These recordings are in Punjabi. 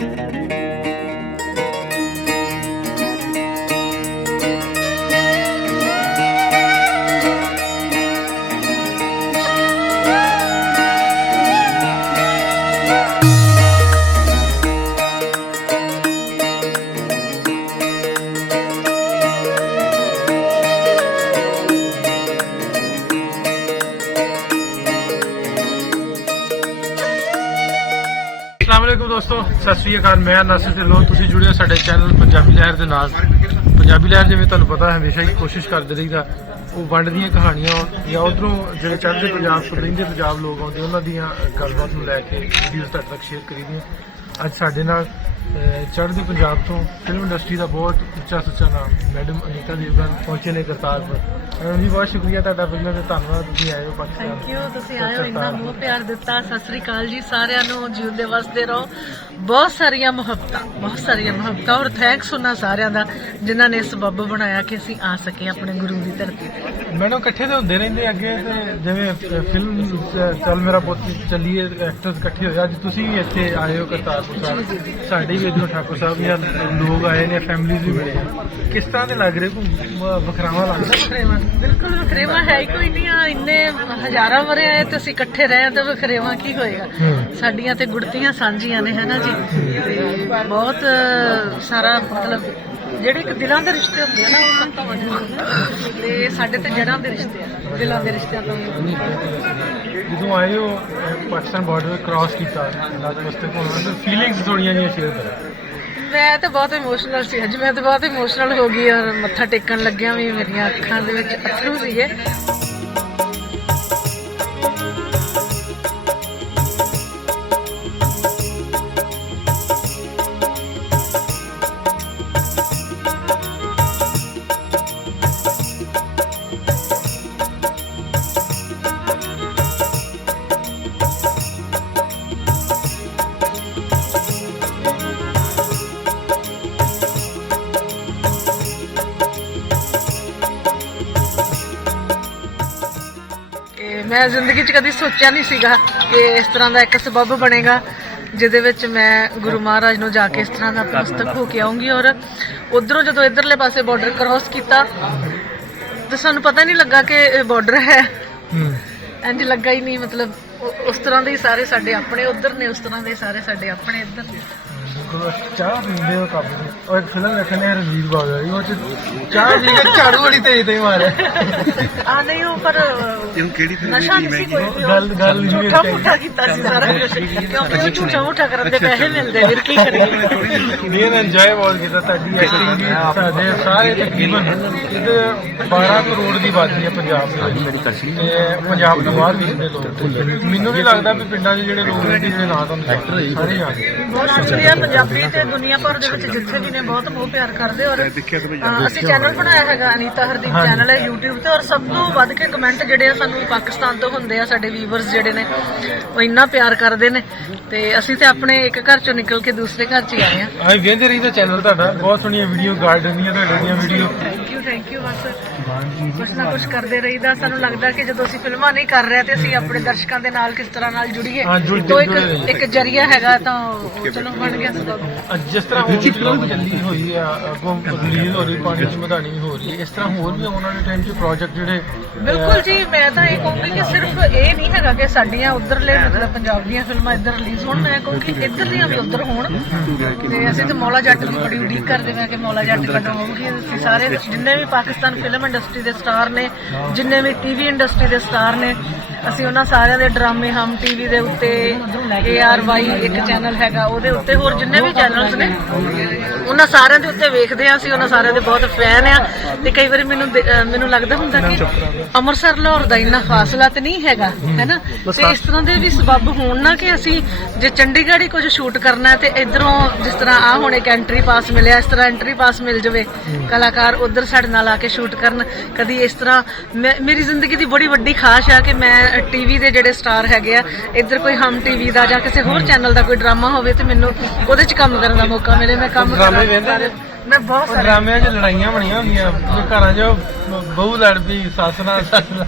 अस्सलामुअलैकुम दोस्तों, सत श्री अकाल। मैं नासिर ढिल्लों, तुसीं जुड़े हो साडे चैनल पंजाबी लहर दे नाल। पंजाबी लहर जिवें तुहानूं पता हमेशा ही कोशिश करदे रहीदा वो वंड दीयां कहानियां या उधरों जिहड़े चढ़दे पंजाब तो रहिंदे पंजाब लोग आउंदे उन्हां दीयां गलबात नूं लैके वीडियोज़ तुहाडे तक शेयर करीदियां। अज साडे नाल चढ़दी पंजाब तो फिल्म इंडस्ट्री का बहुत उच्चा सुच्चा नाम मैडम अनीता देवगन पहुंचे ने करतारपुर। मैडम जी बहुत शुक्रिया तुहाडा, फिल्म ते धन्नवाद तुसीं आए हो पाकिस्तान। थैंक यू, तुसीं आए हो, इन्ना मोह प्यार दिता। सत श्री अकाल जी सारिਆਂ ਨੂੰ, ਜਿਉਂਦੇ ਵਸਦੇ ਰਹੋ। बहुत सारिया मुहब्बतां और थैंक्स उन्हां सारिਆਂ ਦਾ जिन्हां ने सबब बनाया कि ਅਸੀਂ आ सके अपने गुरु की धरती ते। मैडम इकट्ठे तो होंदे रहिंदे अगे ते जिवें फिल्म चल मेरा पुत्त चलिए एक्टर्स इकट्ठे होए, अज तुसीं भी इत्थे आए हो करतारपुर साहिब। साडे भी इधरों ठाकुर साहब या लोग आए ने, फैमिलीज भी मिले। किस तरह दे लग रहे को वखरावा लगदा? वखरेवा बिल्कुल वखरेवा है ही कोई नहीं। इन्ने हजारां वरे आए ते ਅਸੀਂ इकट्ठे रहे तो वखरेवा की होएगा। साडियां ते गुड़तियां सांझियां ने, है ना जी। ਤੇ ਬਹੁਤ ਸਾਰਾ ਮਤਲਬ ਜਿਹੜੇ ਇੱਕ ਦਿਲਾਂ ਦੇ ਰਿਸ਼ਤੇ ਹੁੰਦੇ ਆ ਨਾ, ਉਹ ਸਭ ਤੋਂ ਵੱਡੇ ਤੇ ਸਾਡੇ ਤੇ ਜੜ੍ਹਾਂ ਦੇ ਰਿਸ਼ਤੇ ਆ, ਦਿਲਾਂ ਦੇ ਰਿਸ਼ਤਿਆਂ ਤੋਂ। ਜਦੋਂ ਆਏ ਹੋ ਪਾਕਿਸਤਾਨ ਬਾਰਡਰ ਕ੍ਰਾਸ ਕੀਤਾ ਲਾਜਵਸਤੇ ਕੋਲ, ਫੀਲਿੰਗਸ ਥੋੜੀਆਂ ਜਿਹੀਆਂ ਸ਼ੇਅਰ ਕਰੋ। ਮੈਂ ਤਾਂ ਬਹੁਤ ਇਮੋਸ਼ਨਲ ਸੀ ਅੱਜ, ਮੈਂ ਤਾਂ ਬਹੁਤ ਇਮੋਸ਼ਨਲ ਹੋ ਗਈ ਔਰ ਮੱਥਾ ਟੇਕਣ ਲੱਗਿਆ ਵੀ ਮੇਰੀਆਂ ਅੱਖਾਂ ਦੇ ਵਿੱਚ ਅੱਥਰੂ ਸੀਗੇ। मैं जिंदगी च कभी सोचा नहीं सीगा कि इस तरह का एक सबब बनेगा जिहदे विच मैं गुरु महाराज नूं जाके इस तरह का पुस्तक हो के आऊँगी। और उधरों जो इधरले पासे बॉर्डर क्रॉस किया तो सानूं पता नहीं लगा कि बॉर्डर है, इंज लगा ही नहीं। मतलब उस तरह के सारे साडे अपने उधर ने, उस तरह के सारे साडे अपने इधर ने। चाह पींदे हो कप और एक फिल्म देखने रणवीर बाजवा वो चाह पी के झाड़ू बड़ी तेज तेज मारे आ नहीं हो पर नशा नहीं कोई गल गल झूठा मुठा कीता सी सारा कुछ, क्योंकि वो झूठा मुठा करन दे पैसे मिलदे, फिर की करिए। ये एंजॉय बहुत कीता, साडी एक्टिंग भी साडे सारे तकरीबन 12 करोड़ ਦੀ ਆਬਾਦੀ ਹੈ ਪੰਜਾਬ ਦੀ ਤੇ ਪੰਜਾਬ ਤੋਂ ਬਾਹਰ ਵੀ ਦੇ ਲੋਕ। ਮੈਨੂੰ ਵੀ ਲੱਗਦਾ ਵੀ ਪਿੰਡਾਂ ਦੇ ਜਿਹੜੇ ਲੋਕ ਨੇ ਜਿਹੜੇ ਨਾਂ ਤੋਂ ਸਾਰੇ ਜਾਣਦੇ। ਬਹੁਤ ਸ਼ੁਕਰੀਆ ਪੰਜਾਬੀ ਤੇ ਦੁਨੀਆ ਭਰ ਦੇ ਵਿੱਚ ਜਿੱਥੇ ਵੀ ਨੇ ਬਹੁਤ ਮੋਹ ਪਿਆਰ ਕਰਦੇ। ਔਰ ਅਸੀਂ ਚੈਨਲ ਬਣਾਇਆ ਹੈਗਾ ਅਨੀਤਾ ਹਰਦੀਪ ਚੈਨਲ ਹੈ YouTube ਤੇ, ਔਰ ਸਭ ਤੋਂ ਵੱਧ ਕੇ ਕਮੈਂਟ ਜਿਹੜੇ ਆ ਸਾਨੂੰ ਪਾਕਿਸਤਾਨ ਤੋਂ ਹੁੰਦੇ ਆ। ਸਾਡੇ ਵੀਵਰਸ ਜਿਹੜੇ ਨੇ ਉਹ ਇੰਨਾ ਪਿਆਰ ਕਰਦੇ ਨੇ ਤੇ ਅਸੀਂ ਤੇ ਆਪਣੇ ਇੱਕ ਘਰ ਚੋਂ ਨਿਕਲ ਕੇ ਦੂਸਰੇ ਘਰ 'ਚ ਆਏ ਆ। ਅਸੀਂ ਵੇਖਦੇ ਰਹੀਦਾ ਚੈਨਲ ਤੁਹਾਡਾ, ਬਹੁਤ ਸੋਹਣੀਆਂ ਵੀਡੀਓ ਗਾਰਡਨ ਦੀਆਂ ਤੁਹਾਡੇ ਦੀਆਂ ਵੀਡੀਓ। ਥੈਂਕ ਯੂ ਬਸ ਕੁਛ ਨਾ ਕੁਛ ਕਰਦੇ ਰਹੀਦਾ। ਸਾਨੂੰ ਲੱਗਦਾ ਕਿ ਜਦੋਂ ਅਸੀਂ ਫਿਲਮਾਂ ਨਹੀਂ ਕਰ ਰਹੇ ਤੇ ਅਸੀਂ ਆਪਣੇ ਦਰਸ਼ਕਾਂ ਦੇ ਨਾਲ ਕਿਸ ਤਰ੍ਹਾਂ ਨਾਲ ਜੁੜੀਏ, ਤੋਂ ਇੱਕ ਜਰੀਆ ਹੈਗਾ ਤਾਂ ਚਲੋ ਬਣ ਗਿਆ ਸਬਬ। ਜਿਸ ਤਰ੍ਹਾਂ ਹੁਣ ਫਿਲਮ ਚੱਲੀ ਹੋਈ ਆ, ਅੱਗੋਂ ਰਿਲੀਜ਼ ਹੋ ਰਹੀ, ਪਾਣੀ ਦੀ ਮਧਾਣੀ ਹੋ ਰਹੀ ਹੈ, ਇਸ ਤਰ੍ਹਾਂ ਹੋਰ ਵੀ ਆਉਣ ਵਾਲੇ ਟਾਈਮ 'ਚ ਪ੍ਰੋਜੈਕਟ ਜਿਹੜੇ। ਬਿਲਕੁਲ ਜੀ, ਮੈਂ ਤਾਂ ਇਹ ਕਹੂੰਗੀ ਕਿ ਸਿਰਫ ਇਹ ਨਹੀਂ ਹੈਗਾ ਕਿ ਸਾਡੀਆਂ ਉਧਰਲੇ ਮਤਲਬ ਪੰਜਾਬ ਦੀਆਂ ਫਿਲਮਾਂ ਇੱਧਰ ਰਿਲੀਜ਼ ਹੋਣ, ਮੈਂ ਕਹੂੰਗੀ ਇੱਧਰਲੀਆਂ ਵੀ ਉੱਧਰ ਹੋਣ। ਤੇ ਅਸੀਂ ਤਾਂ ਮੌਲਾ ਜੱਟ ਦੀ ਬੜੀ ਉਡੀਕ ਕਰਦੇ ਹਾਂ ਕਿ ਮੌਲਾ ਜੱਟ ਕਦੋਂ ਆਊਗੀ। ਅਸੀਂ ਸਾਰੇ ਜਿੰਨੇ ਵੀ ਪਾਕਿਸਤਾਨ ਫਿਲਮ ਇੰਡਸਟਰੀ ਦੇ ਸਟਾਰ ਨੇ, ਜਿੰਨੇ ਵੀ ਟੀਵੀ ਇੰਡਸਟਰੀ ਦੇ ਸਟਾਰ ਨੇ, ਅਸੀਂ ਉਹਨਾਂ ਸਾਰਿਆਂ ਦੇ ਡਰਾਮੇ ਹਮ ਟੀਵੀ ਦੇ ਉੱਤੇ, ARY ਇੱਕ ਚੈਨਲ ਹੈਗਾ ਉਹਦੇ ਉੱਤੇ, ਹੋਰ ਜਿੰਨੇ ਵੀ ਚੈਨਲਸ ਨੇ ਉਹਨਾਂ ਸਾਰਿਆਂ ਦੇ ਉੱਤੇ ਵੇਖਦੇ ਆ। ਅਸੀਂ ਉਹਨਾਂ ਸਾਰਿਆਂ ਦੇ ਬਹੁਤ ਫੈਨ ਆ। ਤੇ ਕਈ ਵਾਰੀ ਮੈਨੂੰ ਲੱਗਦਾ ਹੁੰਦਾ ਕਿ ਅੰਮ੍ਰਿਤਸਰ ਲਾਹੌਰ ਦਾ ਇੰਨਾ ਫਾਸਲਾ ਤੇ ਨਹੀਂ ਹੈਗਾ, ਹੈ ਨਾ। ਤੇ ਇਸ ਤਰ੍ਹਾਂ ਦੇ ਵੀ ਸਬੱਬ ਹੋਣ ਨਾ ਕਿ ਅਸੀਂ ਜੇ ਚੰਡੀਗੜ੍ਹ ਹੀ ਕੁਝ ਸ਼ੂਟ ਕਰਨਾ ਤੇ ਇਧਰੋਂ ਜਿਸ ਤਰ੍ਹਾਂ ਆ ਹੁਣ ਇੱਕ ਐਂਟਰੀ ਪਾਸ ਮਿਲਿਆ, ਇਸ ਤਰ੍ਹਾਂ ਐਂਟਰੀ ਪਾਸ ਮਿਲ ਜਾਵੇ, ਕਲਾਕਾਰ ਉਧਰ ਸਾਡੇ ਨਾਲ ਆ ਕੇ ਸ਼ੂਟ ਕਰਨ। ਕਦੀ ਇਸ ਤਰ੍ਹਾਂ ਮੇਰੀ ਜ਼ਿੰਦਗੀ ਦੀ ਬੜੀ ਵੱਡੀ ਖਾਸ਼ ਆ ਕਿ ਮੈਂ ਟੀਵੀ ਦੇ ਜਿਹੜੇ ਸਟਾਰ ਹੈਗੇ ਆ ਇੱਧਰ ਕੋਈ ਹਮ ਟੀਵੀ ਦਾ ਜਾਂ ਕਿਸੇ ਹੋਰ ਚੈਨਲ ਦਾ ਕੋਈ ਡਰਾਮਾ ਹੋਵੇ ਤੇ ਮੈਨੂੰ ਉਹਦੇ 'ਚ ਕੰਮ ਕਰਨ ਦਾ ਮੌਕਾ ਮਿਲੇ। ਮੈਂ ਕੰਮ ਕਰਾਂ, ਮੈਂ ਬਹੁਤ ਉਹ ਸਾਰੇ ਡਰਾਮਿਆਂ 'ਚ ਲੜਾਈਆਂ ਬਣੀਆਂ ਹੁੰਦੀਆਂ ਵੀ ਘਰਾਂ 'ਚ ਬਹੂ ਲੜ ਪਈ ਸੱਸ ਨਾਲ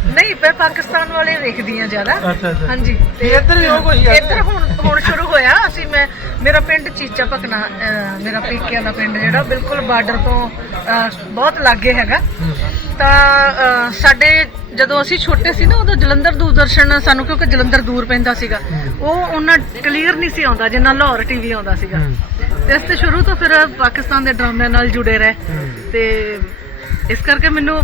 ਨਹੀਂ, ਮੈਂ ਪਾਕਿਸਤਾਨ ਵਾਲੇ ਵੇਖਦੀ ਆ ਜ਼ਿਆਦਾ। ਅੱਛਾ ਅੱਛਾ ਹਾਂਜੀ, ਤੇ ਇੱਧਰ ਵੀ ਉਹ ਕੁਝ ਇੱਧਰ ਹੁਣ ਸ਼ੁਰੂ ਹੋਇਆ। ਮੇਰਾ ਪਿੰਡ ਚੀਚਾ ਭਕਨਾ, ਮੇਰਾ ਪੇਕਿਆਂ ਦਾ ਪਿੰਡ ਜਿਹੜਾ ਬਿਲਕੁਲ ਬਾਰਡਰ ਤੋਂ ਬਹੁਤ ਲਾਗੇ ਹੈਗਾ। ਤਾਂ ਸਾਡੇ ਜਦੋਂ ਅਸੀਂ ਛੋਟੇ ਸੀ ਨਾ, ਉਦੋਂ ਜਲੰਧਰ ਦੂਰਦਰਸ਼ਨ ਸਾਨੂੰ, ਕਿਉਂਕਿ ਜਲੰਧਰ ਦੂਰ ਪੈਂਦਾ ਸੀਗਾ, ਉਹ ਉਹਨਾਂ ਕਲੀਅਰ ਨਹੀਂ ਸੀ ਆਉਂਦਾ ਜਿੰਨਾ ਲਾਹੌਰ ਟੀਵੀ ਆਉਂਦਾ ਸੀਗਾ। ਤੇ ਇਸ ਤੇ ਸ਼ੁਰੂ ਤੋਂ ਫਿਰ ਪਾਕਿਸਤਾਨ ਦੇ ਡਰਾਮਿਆਂ ਨਾਲ ਜੁੜੇ ਰਹੇ, ਤੇ ਇਸ ਕਰਕੇ ਮੈਨੂੰ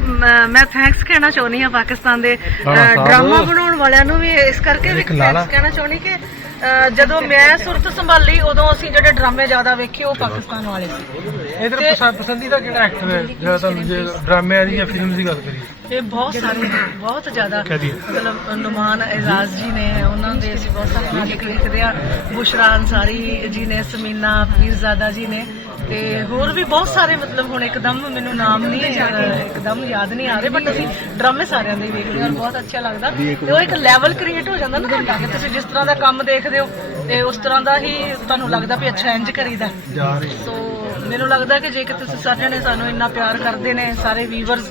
ਮੈਂ ਥੈਂਕਸ ਕਹਿਣਾ ਚਾਹੁੰਦੀ ਹਾਂ ਪਾਕਿਸਤਾਨ ਦੇ ਡਰਾਮਾ ਬਣਾਉਣ ਵਾਲਿਆਂ ਨੂੰ ਵੀ। ਇਸ ਕਰਕੇ ਵੀ ਥੈਂਕਸ ਕਹਿਣਾ ਚਾਹੁੰਦੀ ਕਿ ਜਦੋਂ ਮੈਂ ਸੁਰਤ ਸੰਭਾਲੀ ਉਦੋਂ ਅਸੀਂ ਜਿਹੜੇ ਡਰਾਮੇ ਜ਼ਿਆਦਾ ਵੇਖੇ ਉਹ ਪਾਕਿਸਤਾਨ ਵਾਲੇ ਸੀ। ਇਧਰ ਪਸੰਦੀਦਾ ਕਿਹੜਾ ਐਕਟਰ ਹੈ ਜਿਹੜਾ ਤੁਹਾਨੂੰ, ਜੇ ਡਰਾਮੇ ਦੀ ਜਾਂ ਫਿਲਮ ਦੀ ਗੱਲ ਕਰੀਏ? ਇਹ ਬਹੁਤ ਸਾਰੇ ਨੇ, ਬਹੁਤ ਜ਼ਿਆਦਾ। ਮਤਲਬ ਨੁਮਾਨ ਇਜ਼ਾਜ਼ ਜੀ ਨੇ, ਉਹਨਾਂ ਦੇ ਅਸੀਂ ਬਹੁਤ ਸਾਰੇ ਨਾਟਕ ਵੇਖਦੇ ਆ। ਬੁਸ਼ਰਾ ਅੰਸਾਰੀ ਜੀ ਨੇ, ਸਮੀਨਾ ਪੀਰਜ਼ਾਦਾ ਜੀ ਨੇ, ਤੇ ਹੋਰ ਵੀ ਬਹੁਤ ਸਾਰੇ। ਮਤਲਬ ਹੁਣ ਇੱਕਦਮ ਮੈਨੂੰ ਨਾਮ ਨਹੀਂ ਇੱਕਦਮ ਯਾਦ ਨਹੀਂ ਆ ਰਹੇ, ਬਟ ਅਸੀਂ ਡਰਾਮੇ ਸਾਰਿਆਂ ਦੇ ਵੇਖਦੇ ਹਾਂ, ਬਹੁਤ ਅੱਛਾ ਲੱਗਦਾ। ਤੇ ਉਹ ਇੱਕ ਲੈਵਲ ਕ੍ਰੀਏਟ ਹੋ ਜਾਂਦਾ ਨਾ ਤੁਹਾਡਾ, ਕਿ ਤੁਸੀਂ ਜਿਸ ਤਰ੍ਹਾਂ ਦਾ ਕੰਮ ਦੇਖਦੇ ਹੋ ਤੇ ਉਸ ਤਰ੍ਹਾਂ ਦਾ ਹੀ ਤੁਹਾਨੂੰ ਲੱਗਦਾ ਵੀ ਅੱਛਾ ਇੰਜ ਕਰੀਦਾ। ਸੋ ਮੈਨੂੰ ਲੱਗਦਾ ਕਿ ਜੇ ਕਿ ਤੁਸੀਂ ਸਾਰਿਆਂ ਨੇ ਸਾਨੂੰ ਇੰਨਾ ਪਿਆਰ ਕਰਦੇ ਨੇ, ਸਾਰੇ ਵੀਵਰਸ,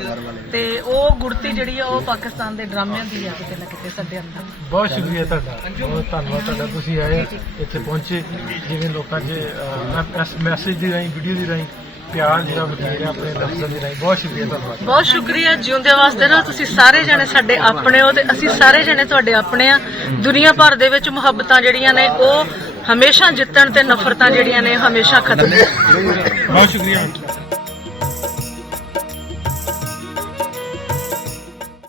ਤੇ ਉਹ ਗੁੜਤੀ ਜਿਹੜੀ ਆ ਉਹ ਪਾਕਿਸਤਾਨ ਦੇ ਡਰਾਮਿਆਂ ਦੀ ਆ ਕਿਤੇ ਨਾ ਕਿਤੇ ਸਾਡੇ ਅੰਦਰ। ਬਹੁਤ ਸ਼ੁਕਰੀਆ ਤੁਹਾਡਾ, ਬਹੁਤ ਧੰਨਵਾਦ ਤੁਹਾਡਾ, ਤੁਸੀਂ ਆਏ ਇੱਥੇ ਪਹੁੰਚੇ। ਜਿਵੇਂ ਲੋਕਾਂ 'ਚ ਮੈਸੇਜ ਦੀ ਰਾਹੀਂ, ਵੀਡੀਓ ਦੀ ਰਾਹੀਂ ਪਿਆਰ ਜਿਹੜਾ ਵਟੇਰੇ ਆਪਣੇ ਦਰਸ਼ਕਾਂ ਦੀ ਰਾਹੀਂ, ਬਹੁਤ ਸ਼ੁਕਰੀਆ ਧੰਨਵਾਦ। ਬਹੁਤ ਸ਼ੁਕਰੀਆ। ਜਿਉਂਦੇ ਵਾਸਤੇ ਨਾ, ਤੁਸੀਂ ਸਾਰੇ ਜਣੇ ਸਾਡੇ ਆਪਣੇ ਹੋ ਤੇ ਅਸੀਂ ਸਾਰੇ ਜਣੇ ਤੁਹਾਡੇ ਆਪਣੇ ਆ। ਦੁਨੀਆ ਭਰ ਦੇ ਵਿੱਚ ਮੁਹੱਬਤਾਂ ਜਿਹੜੀਆਂ ਨੇ ਉਹ ਹਮੇਸ਼ਾ ਜਿੱਤਣ ਤੇ ਨਫ਼ਰਤਾਂ ਜਿਹੜੀਆਂ ਨੇ ਹਮੇਸ਼ਾ ਖਤਮ। ਬਹੁਤ ਸ਼ੁਕਰੀਆ।